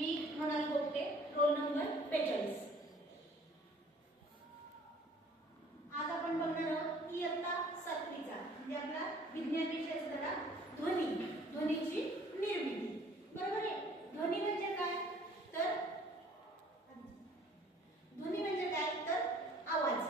मी Mrinal Gopate, roll number 42. आज आपण बघणार आहोत इयत्ता 7वीचा म्हणजे आपला विज्ञान विषयाचा धडा ध्वनी, ध्वनीची निर्मिती. बरोबर आहे. ध्वनी म्हणजे काय तर आवाज.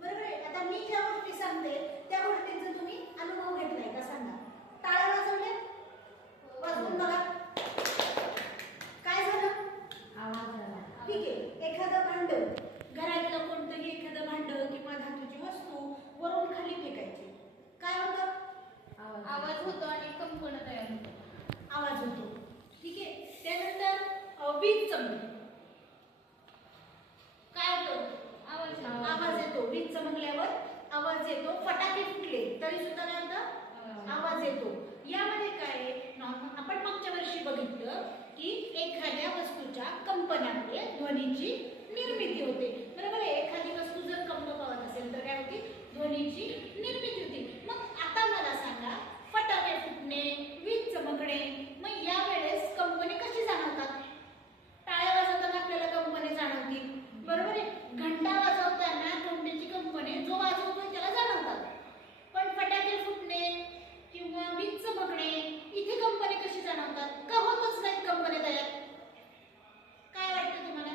बरोबर आहे. आता मी ज्या गोष्टी सांगते त्या गोष्टींचा तुम्ही अनुभव घेतलाय का सांगा. टाळ्या वाजवल्या, वाजवून बघा काय झालं, आवाज आला. ठीक आहे. एखादं भांड, घरातलं कोणतंही एखादं भांड किंवा धातूची वस्तू वरून खाली फेकायची, काय होतं, आवाज होतो आणि कंपन तयार होतो. आवाज होतो. ठीक आहे. त्यानंतर वीज चमकली, काय होतं, आवाज येतो. वीज चमकल्यावर आवाज येतो. फटाके फुटले तरी सुद्धा काय होतं, आवाज येतो. यामध्ये काय आपण मागच्या वर्षी बघितलं की एखाद्या वस्तूच्या कंपनामुळे ध्वनीची निर्मिती होते. बरोबर आहे. एखादी वस्तू जर कंप पावत असेल तर काय होती, ध्वनीची निर्मिती होती. मग आता मला सांगा, फटाके फुटणे, वीज चमकणे, मग या वेळेस कंपने कशी जाणवतात. टाळ्या वाजवताना आपल्याला कंपने जाणवतील. बरोबर आहे. घंटा वाजवताना घंटेची कंपने जो वाजवतोय त्याला जाणवतात. पण फटाके फुटणे किंवा वीज चमकणे इथे कंपने कशी जाणवतात, का होतच नाहीत कंपने तयार. काय वाटतं तुम्हाला.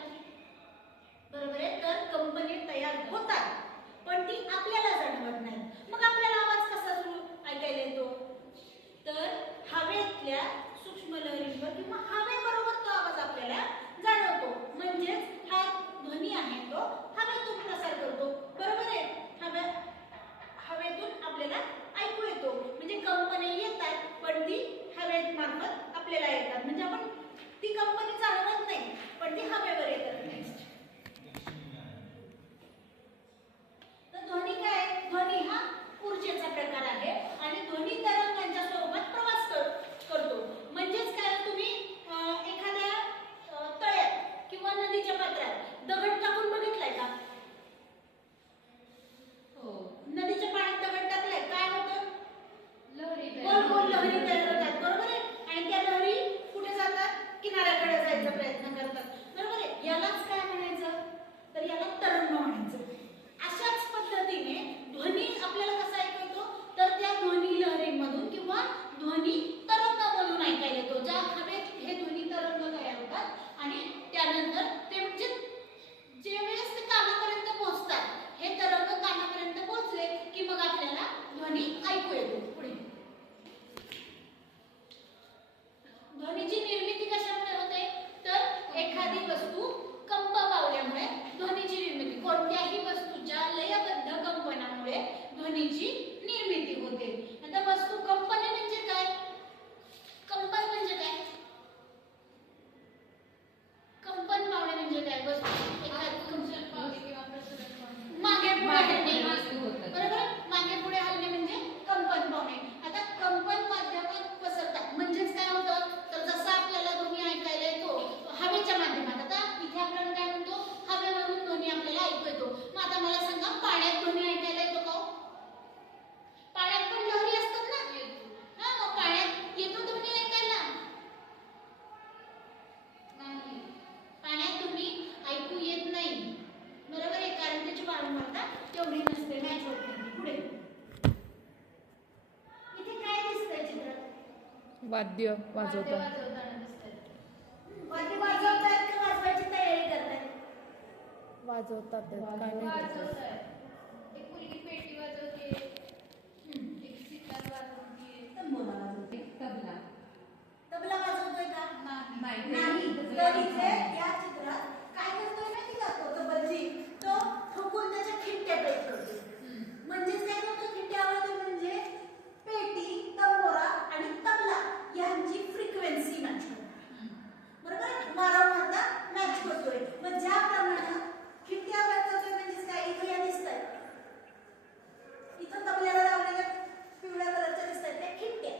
बरोबर आहे. तर कंपने तयार होतात पण ती आपल्याला जाणवत नाही. मग आपल्याला आवाज कसा सुरू ऐकायला येतो, तर हवेतल्या सूक्ष्म लहरींवर किंवा हवेबरोबर तो आवाज आपल्याला जाणवतो. म्हणजेच हा ध्वनी आहे तो हवेतून प्रसार करतो. बरोबर आहे. हवेतून आपल्याला ऐकू येतो. म्हणजे कंपने येतात पण ती हवेत मार्फत आपल्याला येतात. म्हणजे आपण ती कंपनी जाणवत नाही पण ती हवेवर येतात. नेक्स्ट, तर ध्वनी काय, ध्वनी हा ऊर्जेचा प्रकार आहे आणि ध्वनी तरंगांच्या स्वरूपात प्रवास करतो. म्हणजेच काय, तुम्ही एखाद्या तळ्यात किंवा नदीच्या पात्रात दगड टाकून बघितलाय का. नदीच्या पाण्यात दगड टाकलाय, काय होतं, लहरी गोल गोल लहरी तयार होतात. बरोबर आहे. आणि त्या लहरी कुठे जातात, किनाऱ्याकडे जायचा प्रयत्न करतात. बरोबर आहे. यालाच काय म्हणायचं, तर याला तरंग म्हणायचं. अशाच पद्धतीने ध्वनी आपल्याला कसा ऐकू येतो, तर त्या ध्वनी लहरींमधून किंवा ध्वनी तरंगामधून ऐकायला येतो. ज्या हवेत हे ध्वनी तरंग तयार होतात आणि त्यानंतर ते म्हणजे जे वेळेस ते कानापर्यंत पोहोचतात, हे तरंग कानापर्यंत पोहोचले की मग आपल्याला ध्वनी ऐकू येतो. पुढे, ध्वनीची निर्मिती कशामुळे होते, तर एखादी वस्तू कंप पावल्यामुळे ध्वनीची निर्मिती, कोणत्याही वस्तूच्या लयबद्ध कंपनामुळे ध्वनीची निर्मिती होते. आता वस्तू कंपने म्हणजे काय, कंपन म्हणजे काय, कंपन पावणे म्हणजे काय, वस्तू मागे पुढे हलणे. बरोबर. मागे पुढे हलणे म्हणजे कंपन पावणे. आता कंपन माध्यमात पसरतात म्हणजेच काय होतं, तर जसं आपल्याला ध्वनी ऐकायला येतो हवेच्या माध्यमात, आता इथे आपण काय म्हणतो, हवेवरून ध्वनी आपल्याला ऐकू येतो. मग आता मला सांगा, पाण्यात ध्वनी ऐकायला येतो का. पाण्यात पण लहरी असतात ना. मग पाण्यात येतो ध्वनी ऐकायला नाही, पाण्यात ध्वनी ऐकू येत नाही. बरोबर आहे. कारण त्याची वारंवारता तेवढी नसते, मॅच होत नाही. पुढे, इथे काय दिसतंय चित्रात, वाद्य वाजवतात. वाद्य वाजवतात का वाजवायची तयारी करतात, वाजवतात. काय नाही, एक मुलगी पेटी वाजवते, एक सितार वाजवते, तंबोला वाजवते, तबला वाजवतोय का नाही. तर इथे या चित्रात काय करतोय माहिती का, तो तबलजी तो ठोकून त्याच्या खिट्ट्या पेट करतो. म्हणजेच काय करतो, खिट्ट्या आवाज म्हणजे पेटी, तंबोरा आणि तबला यांची फ्रिक्वेन्सी मॅच करतो. बरोबर. वारंवारता मॅच करतोय. मग ज्याप्रमाणे खिट्ट्या आवाज करतोय म्हणजेच काय, इथे या दिसतात, इथं तबल्याला लावलेल्या पिवळ्या कलरच्या दिसतात त्या खिट्ट्या.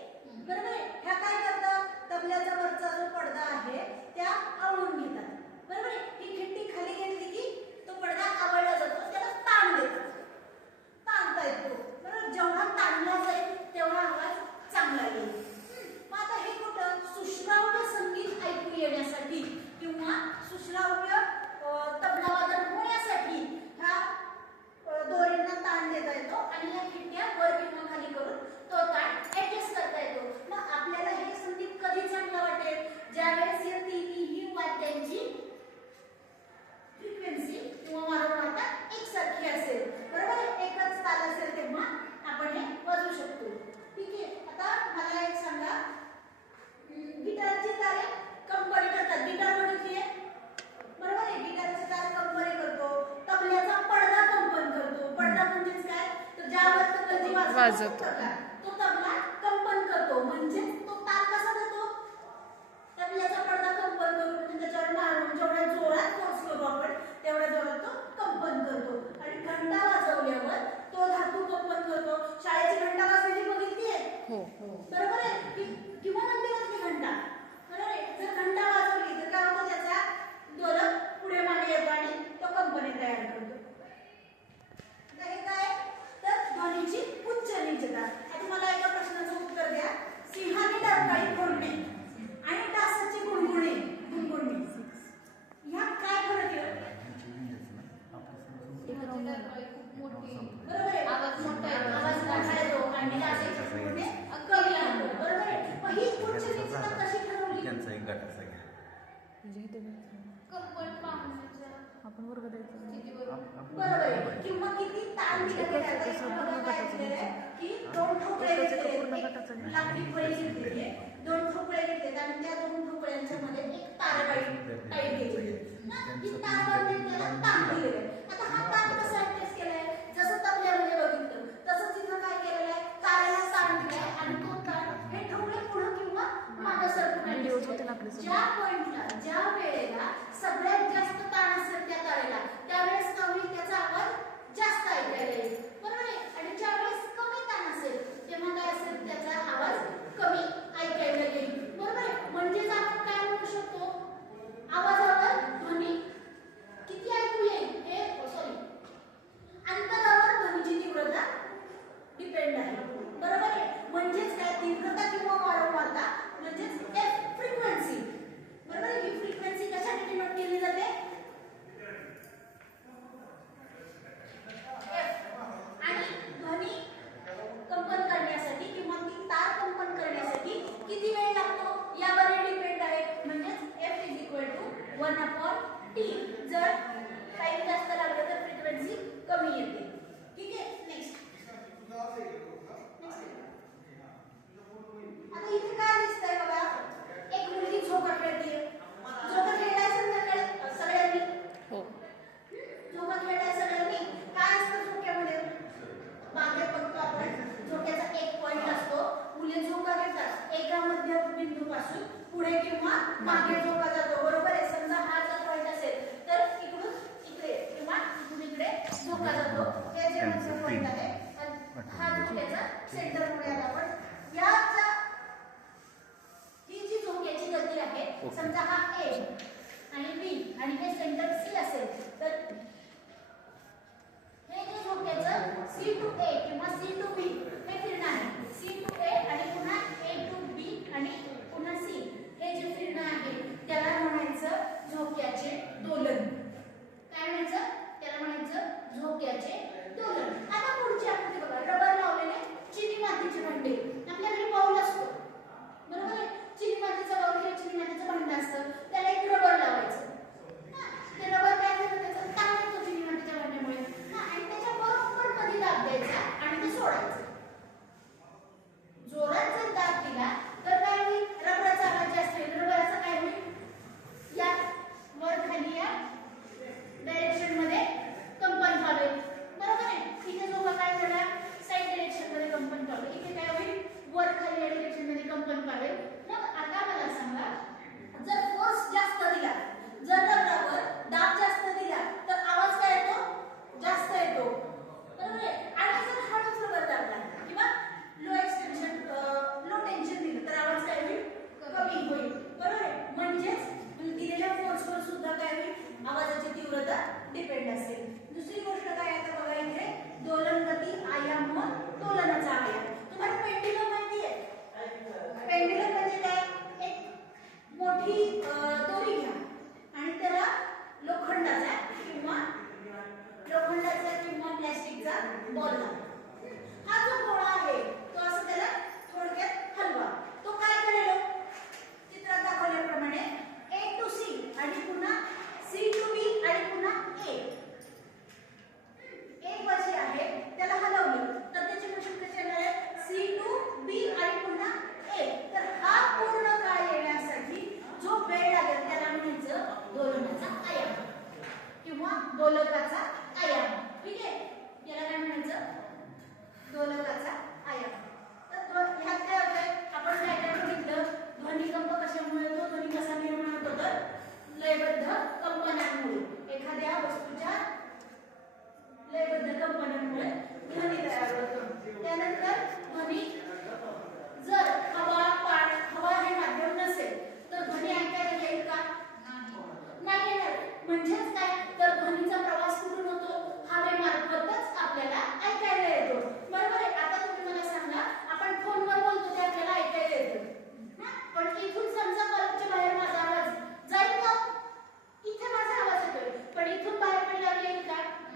बरोबर आहे. ह्या काय करतात, तबल्याचा वरचा जो पडदा आहे त्या आवळून घेतात. बरोबर आहे. ही खिट्टी खाली घेतली की तो पडदा आवळला जातो, त्याला ताण देतात, ताणता येतो. बरोबर. जेवढा ताणला जाईल तेवढा आवाज चांगला येईल. मग आता हे कुठं, सुश्राव्य आवाज असतो येतो. तबला. तो तबला कंपन करतो म्हणजे तो ताल कसा देतो तबल्याचा पडदा कंपन करून म्हणजे त्याच्यावर मारून जेवढ्या जोरात फोर्स करू आपण तेवढ्या जोरात तो कंपन करतो. आणि घंटा वाजवल्यावर तो धातू कंपन करतो. शाळेची घंटा वाजलेली बघितली आहे हो बरोबर आहे किंवा नंदी वाजली घंटा बरोबर आहे. जर घंटा वाजवली तर काय होतं त्याचा दोलक पुढे मागे येतो आणि तो कंपनी तयार करतो. आता हे काय तर ध्वनीची उच्च नीचता. आता मला एका प्रश्नाचं उत्तर द्या. सिंहाने डरकाळी फोडणे आणि डासाची गुणगुणी ह्या काय फरक आहे खूप मोठी बरोबर आहे. आवाज मोठा येतो. आवाज मोठा येतो आणि डासाची गुणगुणी कमी लागतो बरोबर आहे. मग ही उच्च नीचता कशी ठरवली त्यांचा एक गटाचा घ्या. म्हणजे हे ते कंपन पाहुण्याच्या आपण वर्ग द्यायचं स्थितीवर बरोबर आहे. किंवा किती ताण दिला गेला आहे. आता बघा काय केलेलं आहे की 2 ठोकळे घेतलेले आहेत. एक लाकडी फळी घेतलेली आहे. 2 ठोकळे घेतलेत आणि त्या 2 ठोकळ्यांच्या मध्ये एक तारबाई टाईप घेतलेली आहे. ही तारबाई त्याला ताण दिलेलं आहे. आता हा ताण कसा ऍडजस्ट केलाय जसं तबल्यामध्ये बघितलं तसंच इथं काय केलेलं आहे तारेला ताण दिलाय आणि तो ताण हे ठोकळे पुढे किंवा मागे सरकून व्हिडिओज होते ना आपले सगळे. ज्या पॉइंटला ज्या वेळेला सगळ्यात जास्त ताण असेल त्या तारेला त्यावेळेस कमी त्याचा आवाज जास्त ऐकायला येईल बरोबर आहे. आणि ज्या वेळेस कमी ताण असेल तेव्हा काय असेल त्याचा आवाज कमी ऐकायला येईल बरोबर आहे. म्हणजेच आपण काय म्हणू शकतो आवाजावर ध्वनी किती ऐकू येईल हे सॉरी अंतरावर ध्वनीची तीव्रता डिपेंड आहे बरोबर आहे. म्हणजेच काय तीव्रता किंवा वारंवारता म्हणजेच एफ फ्रिक्वेन्सी बरोबर आहे. ही फ्रिक्वेन्सी कशासाठी डिनोट केली जाते आणि ध्वनी कंपन करण्यासाठी किंवा ती तार कंपन करण्यासाठी किती वेळ लागतो यावर डिपेंड आहे. म्हणजेच F = 1/T. जर टाइम जास्त लागला तर फ्रिक्वेन्सी कमी येते. ठीक आहे. नेक्स्ट आता इथे काय दिसतंय बघा एक मुलगी झोका खेळते. झोका खेळाय सगळ्यांनी हो झोका खेळाय सगळ्यांनी काय असतं झोक्यामध्ये मागे बघतो आपण झोक्याचा एक पॉइंट असतो. मुले झोका घेतात एका मध्य बिंदूपासून पुढे किंवा मागे झोका जातो बरोबर आहे. समजा हा जर पॉइंट असेल तर इकडून इकडे किंवा इकडून इकडे झोका जातो. हे जे मध्य पॉइंट आहे हा झोक्याचा सेंटर म्हणूयात आपण. याचा ही जी झोक्याची गती आहे समजा हा A आणि B आणि हे सेंटर C असेल तर हे जे झोक्याचं C to A किंवा C to B हे फिरणं आहे. C to A आणि पुन्हा A to B आणि पुन्हा C हे जे फिरणं आहे त्याला म्हणायचं झोक्याचे दोलन. काय म्हणायचं त्याला म्हणायचं झोक्याचे दोलन. आता पुढची आकृती बघा. रबर लावलेले चिनी मातीचे भांडे आपल्याकडे बाउल असतो बरोबर आहे. चिनी मातीचं बाउल किंवा चिनी मातीचं भांडं असतं त्याला एक रबर लावायचं. ते रबर काय करतं त्याचं ताण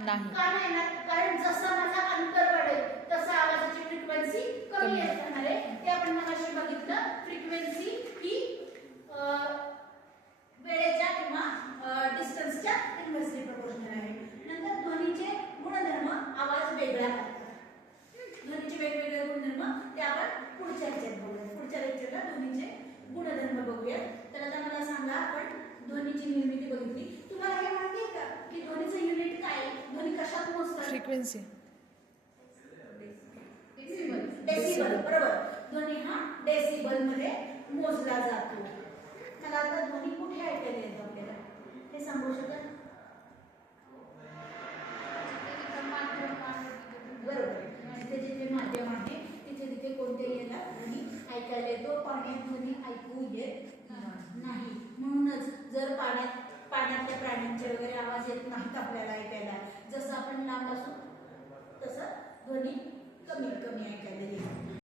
नाही. का नाही येणार? कारण जसं माझा अंतर वाढेल तसं आवाजाची फ्रिक्वेन्सी कमी कमी. असणार आहे. ते आपण मगाशी बघितलं. फ्रिक्वेन्सी ही वेळेच्या किंवा डिस्टन्सच्या इन्व्हर्सली प्रोपोर्शनल आहे. नंतर ध्वनीचे गुणधर्म आवाज वेगळा करतात. ध्वनीचे वेगवेगळे गुणधर्म ते आपण पुढच्या ह्याच्यात बघूया. पुढच्या लेक्चरला ध्वनीचे गुणधर्म बघूया. तर आता मला सांगा, आपण ध्वनीची निर्मिती बघितली. तुम्हाला हे माहिती आहे का की ध्वनीचं युनिट काय आहे? ध्वनी कशात मोजतात? फ्रिक्वेन्सी. डेसिबल. बरोबर. ध्वनी हा डेसिबल मध्ये मोजला जातो. मला आता ध्वनी कुठे ऐकायला येतो आपल्याला हे सांगू शकाल? बरोबर. जिथे जिथे माध्यम आहे तिथे तिथे कोणत्याही याला ध्वनी ऐकायला येतो. पाण्यात ध्वनी ऐकू येत नाही. म्हणूनच जर पाण्यातल्या प्राण्यांचे वगैरे आवाज येत नाहीत आपल्याला ऐकायला, जसं आपण लांब असू तसं ध्वनी कमी कमी ऐकायला येईल.